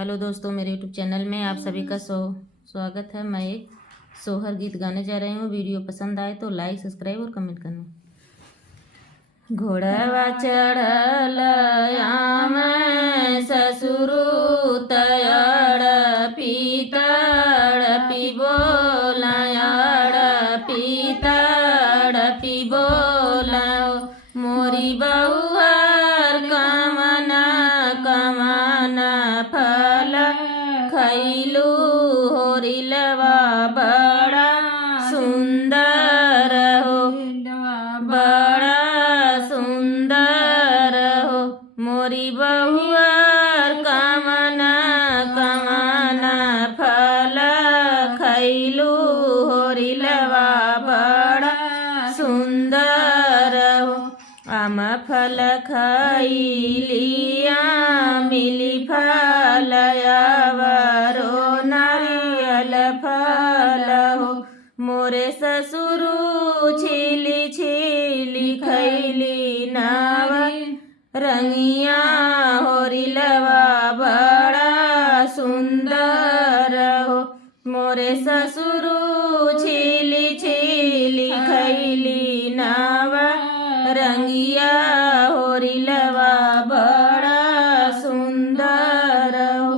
Hello दोस्तों, मेरे YouTube channel में आप सभी का स्वागत है। मैं एक सोहर गीत गाने जा रही हूँ। वीडियो पसंद आए तो लाइक, सब्सक्राइब और कमेंट करना। घोड़वा चढ़ल आमे ससुरु तयड़ पीतड़ बोलायड़ पीतड़ बोला मोरी बहुआर कमना कमना फल खैलू होरिलवा बड़ा सुंदर हो बड़ा सुंदर हो मोरी बहुआर कमना कमना फल खैलू होरिलवा बड़ा सुंदर हो आम फल खैलिया मिली फल यावरो नारियल फल हो मोरे ससुरु छिली छिली खैली नाव रंगिया होरिलवा बड़ा सुंदर हो मोरे ससुरु छिली छिली खैली नाव रंगिया होरिलवा बड़ा सुंदर हो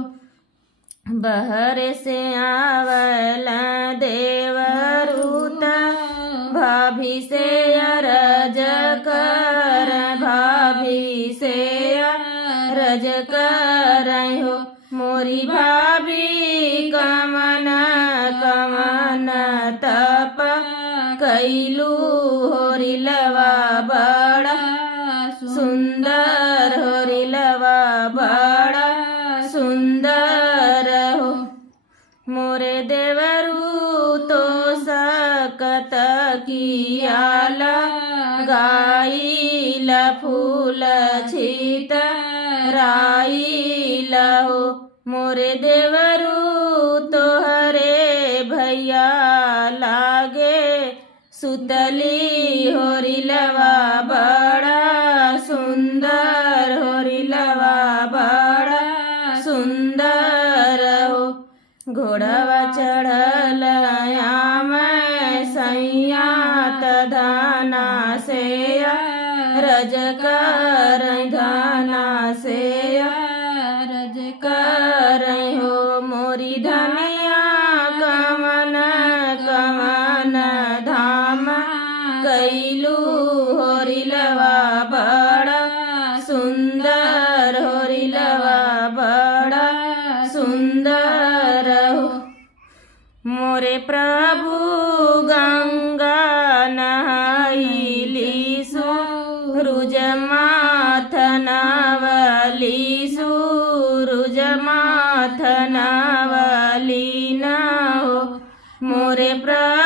बहर से आवला देवरूता भाभी से अरज कर भाभी से अरज कर हो मोरी भाभी कमना कमना तप कैलू होरिलवा बड़ा सुंदर होरिलवा बड़ा सुंदर हो मोरे देवरू तो सकत कियाला गाईला फूल छित राईला हो मोरे देवरू तो हरे भैया लागे सुतली होरिलवा बड़ा सुंदर होरिलवा बड़ा सुंदर हो घोड़वा चढ़ल आम सैया तधाना से रज कर धाना से रज कर हो मोरी धनिया कमन कमन धाम कैलू होरिलवा बड़ा सुंदर होरिलवा बड़ा सुंदर हो मोरे प्रभु गंगा नहाइली सूरुज माथनावली सूरुज माथनावली न हो मोरे प्रभु